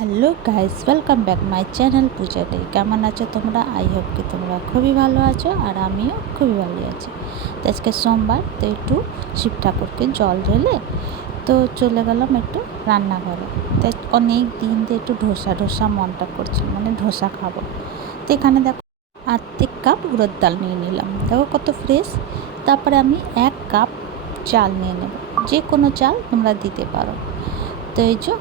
Hello guys, welcome back my channel Puja day. কেমন আছো তোমরা? আই হোপ কি তোমরা খুবই ভালো আছো, আর আমিও খুবই ভালো আছি। তো আজকে সোমবার, তো একটু শিব ঠাকুরকে জল ঢেলে তো চলে গেলাম একটু রান্নাঘরে। তাই অনেক দিন দিয়ে একটু ধোসা মনটা করছিল, মানে ধোসা খাবো। তো এখানে দেখো আর্ধেক কাপ উড়দ ডাল নিয়ে নিলাম, দেখো কত ফ্রেশ। তারপরে আমি 1 কাপ চাল নিয়ে নেব, যে কোনো চাল তোমরা দিতে পারো। তো এই যে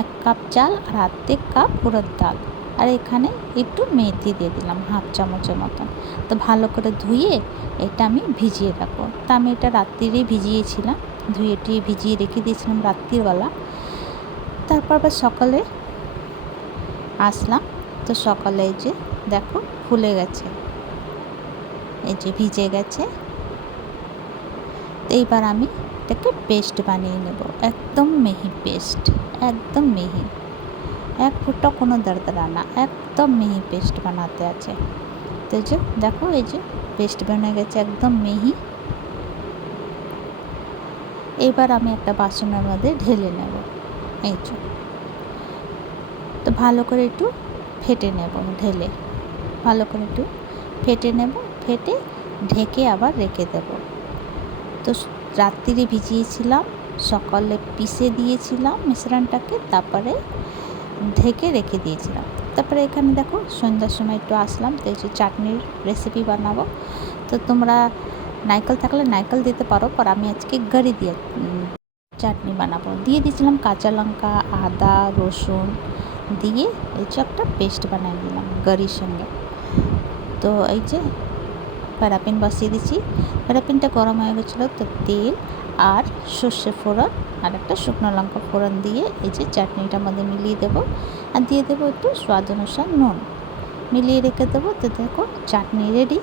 1 কাপ চাল আর আর্ধেক কাপ উড়দ ডাল, আর এখানে একটু মেথি দিয়ে দিলাম 1/2 চামচের মতন। তো ভালো করে ধুয়ে এটা আমি ভিজিয়ে রাখবো। তা আমি এটা রাত্রিরেই ভিজিয়েছিলাম, ধুয়ে ভিজিয়ে রেখে দিয়েছিলাম রাত্রিবেলা। তারপর আবার সকালে আসলাম, তো সকালে এই যে দেখো ফুলে গেছে, এই যে ভিজে গেছে। তো এইবার আমি এটাকে পেস্ট বানিয়ে নেব, একদম মিহি পেস্ট, একদম মিহি, এক ফুটা কোনো দরদরা না, একদম মিহি পেস্ট বানাতে আছে। তো এই যে দেখো, এই যে পেস্ট বনে গেছে একদম মিহি। এবার আমি একটা বাসনের মধ্যে ঢেলে নেব, এই যে। তো ভালো করে একটু ফেটে নেব, ঢেলে ভালো করে একটু ফেটে নেব, ফেটে ঢেকে আবার রেখে দেব। তো রাত্রিরে ভিজিয়েছিলাম, সকালে পিষে দিয়েছিলাম মিশ্রণটাকে, তারপরে ঢেকে রেখে দিয়েছিলাম। তারপরে এখানে দেখো সন্ধ্যার সময় একটু আসলাম, তো এই যে চাটনির রেসিপি বানাবো। তো তোমরা নারকেল থাকলে নারকেল দিতে পারো, পর আমি আজকে গড়ি দিয়ে চাটনি বানাবো। দিয়ে দিয়েছিলাম কাঁচা লঙ্কা, আদা, রসুন দিয়ে এই যে একটা পেস্ট বানিয়ে দিলাম গড়ির সঙ্গে। তো এই যে প্যারাফিন বসিয়ে দিচ্ছি, প্যারাফিনটা গরম হয়ে গেছিলো, তো তেল আর সর্ষে ফোড়ন আর একটা শুকনো লঙ্কা ফোড়ন দিয়ে এই যে চাটনিটার মধ্যে মিলিয়ে দেবো, আর দিয়ে দেবো একটু স্বাদ অনুসার নুন, মিলিয়ে রেখে দেবো। তো দেখো চাটনি রেডি।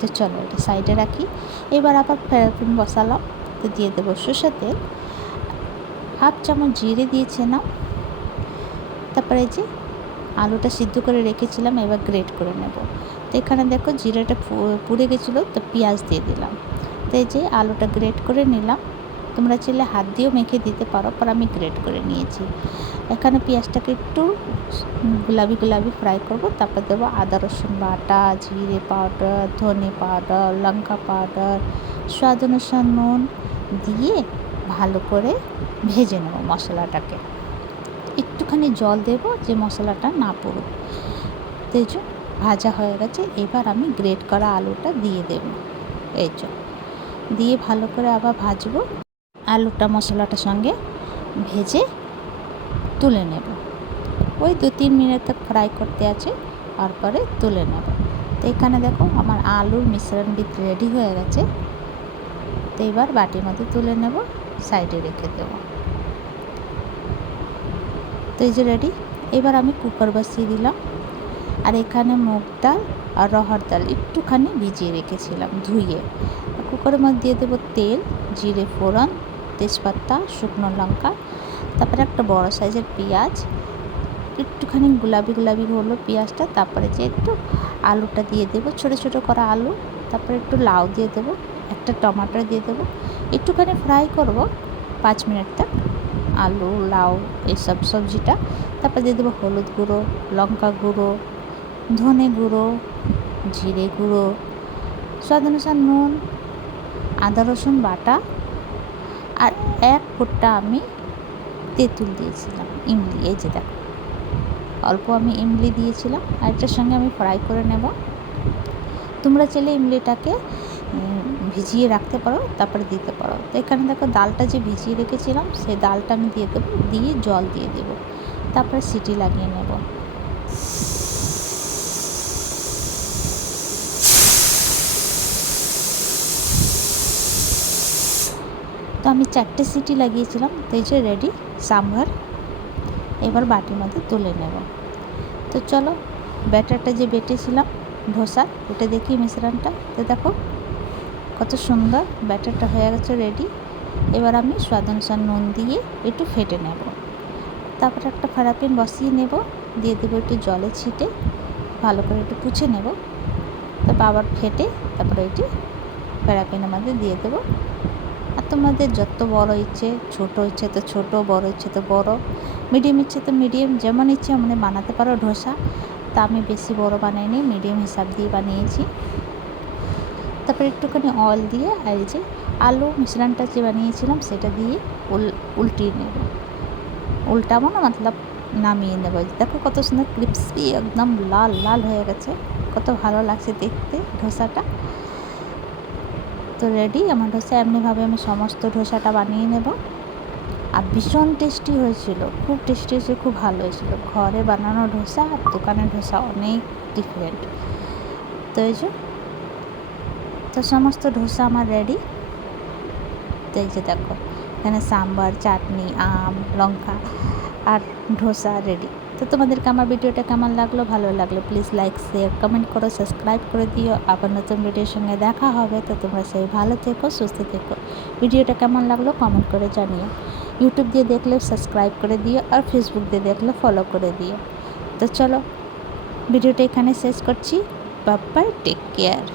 তো চলো এটা সাইডে রাখি। এবার আবার প্যারাফিন বসালাম, তো দিয়ে দেবো সর্ষের তেল, 1/2 চামচ জিরে দিয়েছে না। তারপরে এই যে আলুটা সিদ্ধ করে রেখেছিলাম, এবার গ্রেট করে নেব। তো এখানে দেখো জিরেটা পুড়ে গেছিলো, তো পেঁয়াজ দিয়ে দিলাম। তো এই যে আলুটা গ্রেট করে নিলাম, তোমরা চাইলে হাত দিয়েও মেখে দিতে পারো, পর আমি গ্রেট করে নিয়েছি। এখানে পেঁয়াজটাকে একটু গুলাবি ফ্রাই করব, তারপর দেবো আদা রসুন বাটা, জিরে পাউডার, ধনে পাউডার, লঙ্কা পাউডার, স্বাদ অনুসার নুন দিয়ে ভালো করে ভেজে নেব মশলাটাকে। একটুখানি জল দেব যে মশলাটা না পড়ুক। তো এই যে ভাজা হয়ে গেছে, এবার আমি গ্রেট করা আলুটা দিয়ে দেব, এই যে দিয়ে ভালো করে আবার ভাজবো। আলুটা মশলাটার সঙ্গে ভেজে তুলে নেব, ওই 2-3 মিনিট তক ফ্রাই করতে আছে, তারপরে তুলে নেব। তো এখানে দেখো আমার আলুর মিশ্রণ রেডি হয়ে গেছে। তো এবার বাটির মধ্যে তুলে নেব, সাইডে রেখে দেব। তো এই যে রেডি। এবার আমি কুকার বসিয়ে দিলাম, আর এখানে মুগ ডাল আর রহর ডাল একটুখানি ভিজিয়ে রেখেছিলাম ধুয়ে। কুকারের মধ্যে দিয়ে দেবো তেল, জিরে ফোড়ন, তেজপাতা, শুকনো লঙ্কা, তারপরে একটা বড় সাইজের পেঁয়াজ, একটুখানি গুলাবি হলো পেঁয়াজটা। তারপরে যে একটু আলুটা দিয়ে দেবো, ছোটো ছোটো করা আলু। তারপরে একটু লাউ দিয়ে দেবো, একটা টমাটো দিয়ে দেবো, একটুখানি ফ্রাই করব 5 মিনিট তক আলু লাউ এইসব সবজিটা। তারপর দিয়ে দেবো হলুদ গুঁড়ো, লঙ্কা গুঁড়ো, ধনে গুঁড়ো, জিরে গুঁড়ো, স্বাদ অনুসার নুন, আদা রসুন বাটা, আর 1 ফোঁটা আমি তেঁতুল দিয়েছিলাম, ইমলি। এই যে দেখো অল্প আমি ইমলি দিয়েছিলাম, আর এটার সঙ্গে আমি ফ্রাই করে নেব। তোমরা চাইলে ইমলিটাকে ভিজিয়ে রাখতে পারো, তারপরে দিতে পারো। তো এখানে দেখো ডালটা যে ভিজিয়ে রেখেছিলাম, সেই ডালটা আমি দিয়ে দেবো, দিয়ে জল দিয়ে দেবো, তারপরে সিটি লাগিয়ে নেব। তো আমি 4টে সিটি লাগিয়েছিলাম। তো এই যে রেডি সাম্বার, এবার বাটির মধ্যে তুলে নেব। তো চলো ব্যাটারটা যে বেটেছিলাম ধোসা, এটা দেখি মিশ্রণটা। তো দেখো কত সুন্দর ব্যাটারটা হয়ে গেছে রেডি। এবার আমি স্বাদ অনুসার নুন দিয়ে একটু ফেটে নেব। তারপরে একটা ফ্রাইপ্যান বসিয়ে নেব, দিয়ে দেবো একটু জলে ছিটে, ভালো করে একটু পুছে নেব। তারপর আবার ফেটে তারপরে এটি ফ্রাইপ্যানের মধ্যে দিয়ে দেবো। আর তোমাদের যত বড় ইচ্ছে, ছোটো ইচ্ছে তো ছোটো, বড় ইচ্ছে তো বড়, মিডিয়াম ইচ্ছে তো মিডিয়াম, যেমন ইচ্ছে মানে বানাতে পারো ধোসা। তা আমি বেশি বড় বানাইনি, মিডিয়াম হিসাব দিয়ে বানিয়েছি। তারপর একটুখানি অয়েল দিয়ে আর এই যে আলু মিশ্রণটা যে বানিয়েছিলাম সেটা দিয়ে উল্টিয়ে নেব, উল্টাবো না মতলব নামিয়ে নেব। দেখো কত সুন্দর ক্রিপসি, একদম লাল লাল হয়ে গেছে, কত ভালো লাগছে দেখতে ধোসাটা। তো রেডি আমার ধোসা। এমনিভাবে আমি সমস্ত ধোসাটা বানিয়ে নেব। আর ভীষণ টেস্টি হয়েছিল, খুব টেস্টি হয়েছিল, খুব ভালো হয়েছিল। ঘরে বানানো ধোসা আর দোকানের ধোসা অনেক ডিফারেন্ট। তো এই যে তো সমস্ত ধোসা আমার রেডি। তো এই যে দেখো এখানে সাম্বার, চাটনি, আম, লঙ্কা আর ধোসা রেডি। তো তোমাদেরকে আমার ভিডিওটা কেমন লাগলো? ভালো লাগলো প্লিজ লাইক, শেয়ার, কমেন্ট করো, সাবস্ক্রাইব করে দিও। আবার নতুন ভিডিওর সঙ্গে দেখা হবে। তো তোমরা সেই ভালো থেকো, সুস্থ থেকো। ভিডিওটা কেমন লাগলো কমেন্ট করে জানিও। ইউটিউব দিয়ে দেখলে সাবস্ক্রাইব করে দিও, আর ফেসবুক দিয়ে দেখলে ফলো করে দিও। তো চলো ভিডিওটা এখানে শেষ করছি। Bye bye, take care.